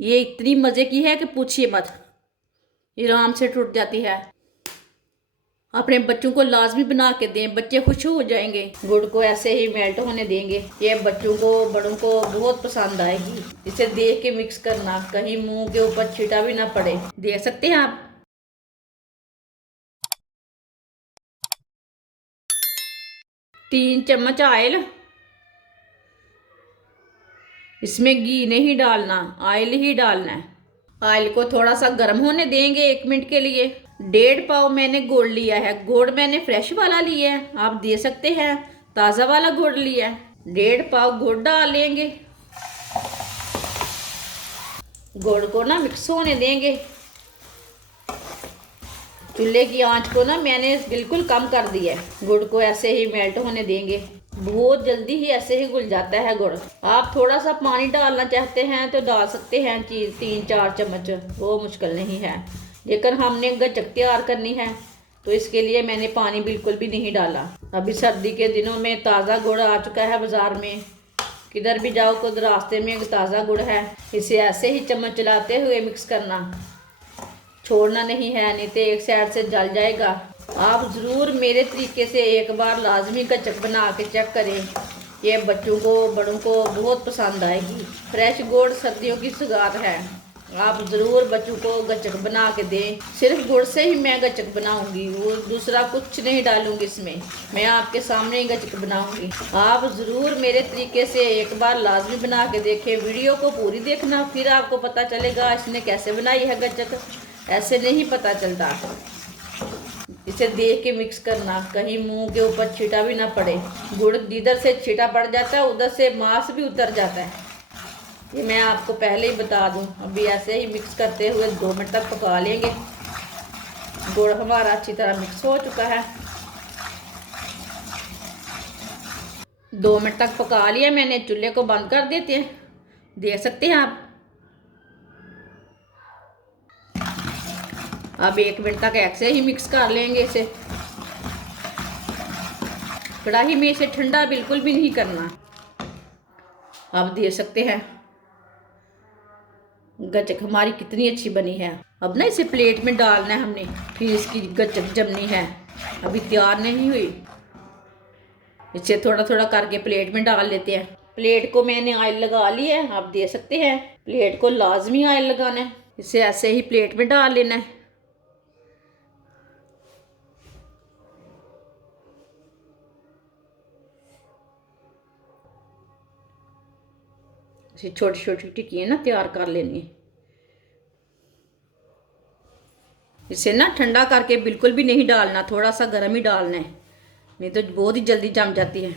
ये इतनी मज़े की है कि पूछिए मत। ये आराम से टूट जाती है। अपने बच्चों को लाजमी बना के दें, बच्चे खुश हो जाएंगे। गुड़ को ऐसे ही मेल्ट होने देंगे। ये बच्चों को बड़ों को बहुत पसंद आएगी। इसे देख के मिक्स करना, कहीं मुंह के ऊपर छींटा भी ना पड़े। देख सकते हैं आप। 3 चम्मच ऑयल। इसमें घी नहीं डालना, ऑयल ही डालना है। ऑयल को थोड़ा सा गर्म होने देंगे 1 मिनट के लिए। 1.5 पाव मैंने गुड़ लिया है। गुड़ मैंने फ्रेश वाला लिया है, आप दे सकते हैं ताज़ा वाला गुड़ लिया है। 1.5 पाव गुड़ डाल लेंगे। गुड़ को ना मिक्स होने देंगे। चूल्हे की आंच को ना मैंने बिल्कुल कम कर दिया है। गुड़ को ऐसे ही मेल्ट होने देंगे। बहुत जल्दी ही ऐसे ही घुल जाता है गुड़। आप थोड़ा सा पानी डालना चाहते हैं तो डाल सकते हैं, 3-4 चम्मच, वो मुश्किल नहीं है। लेकिन हमने गच्चक तैयार करनी है तो इसके लिए मैंने पानी बिल्कुल भी नहीं डाला। अभी सर्दी के दिनों में ताज़ा गुड़ आ चुका है बाज़ार में। किधर भी जाओ खुद रास्ते में ताज़ा गुड़ है। इसे ऐसे ही चम्मच चलाते हुए मिक्स करना, छोड़ना नहीं है, नहीं तो एक साइड से जल जाएगा। आप ज़रूर मेरे तरीके से एक बार लाजमी गच्चक बना के चेक करें। ये बच्चों को बड़ों को बहुत पसंद आएगी। फ्रेश गुड़ सर्दियों की सौगात है। आप ज़रूर बच्चों को गच्चक बना के दें। सिर्फ गुड़ से ही मैं गच्चक बनाऊंगी, वो दूसरा कुछ नहीं डालूंगी इसमें। मैं आपके सामने ही गच्चक बनाऊंगी। आप ज़रूर मेरे तरीके से एक बार लाजमी बना के देखें। वीडियो को पूरी देखना, फिर आपको पता चलेगा इसने कैसे बनाई है गच्चक। ऐसे नहीं पता चलता। इसे देख के मिक्स करना, कहीं मुंह के ऊपर छींटा भी ना पड़े। गुड़ जिधर से छींटा पड़ जाता है उधर से मांस भी उतर जाता है, ये मैं आपको पहले ही बता दूं। अभी ऐसे ही मिक्स करते हुए 2 मिनट तक पका लेंगे। गुड़ हमारा अच्छी तरह मिक्स हो चुका है। 2 मिनट तक पका लिया मैंने। चूल्हे को बंद कर देते हैं। देख सकते हैं आप। अब 1 मिनट तक ऐसे ही मिक्स कर लेंगे इसे। कढ़ाई में इसे ठंडा बिल्कुल भी नहीं करना। आप देख सकते हैं गच्चक हमारी कितनी अच्छी बनी है। अब ना इसे प्लेट में डालना है हमने, फिर इसकी गच्चक जमनी है, अभी तैयार नहीं हुई। इसे थोड़ा थोड़ा करके प्लेट में डाल लेते हैं। प्लेट को मैंने ऑयल लगा लिया है, आप देख सकते हैं। प्लेट को लाजमी ऑयल लगाना है। इसे ऐसे ही प्लेट में डाल लेना है। इसे छोटी छोटी टिक्कियाँ ना तैयार कर लेनी है। इसे ना ठंडा करके बिल्कुल भी नहीं डालना, थोड़ा सा गर्म ही डालना है, नहीं तो बहुत ही जल्दी जम जाती है।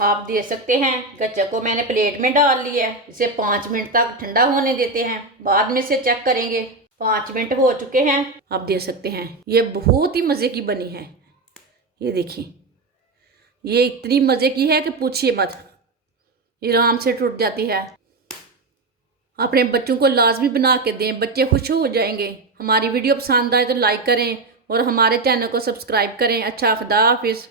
आप देख सकते हैं गच्चक को मैंने प्लेट में डाल लिया है। इसे 5 मिनट तक ठंडा होने देते हैं, बाद में से चेक करेंगे। 5 मिनट हो चुके हैं, आप देख सकते हैं। ये बहुत ही मज़े की बनी है। ये देखिए, ये इतनी मज़े की है कि पूछिए मत। ये आराम से टूट जाती है। अपने बच्चों को लाजमी बना के दें, बच्चे खुश हो जाएंगे। हमारी वीडियो पसंद आए तो लाइक करें और हमारे चैनल को सब्सक्राइब करें। अच्छा, खुदा हाफिज़।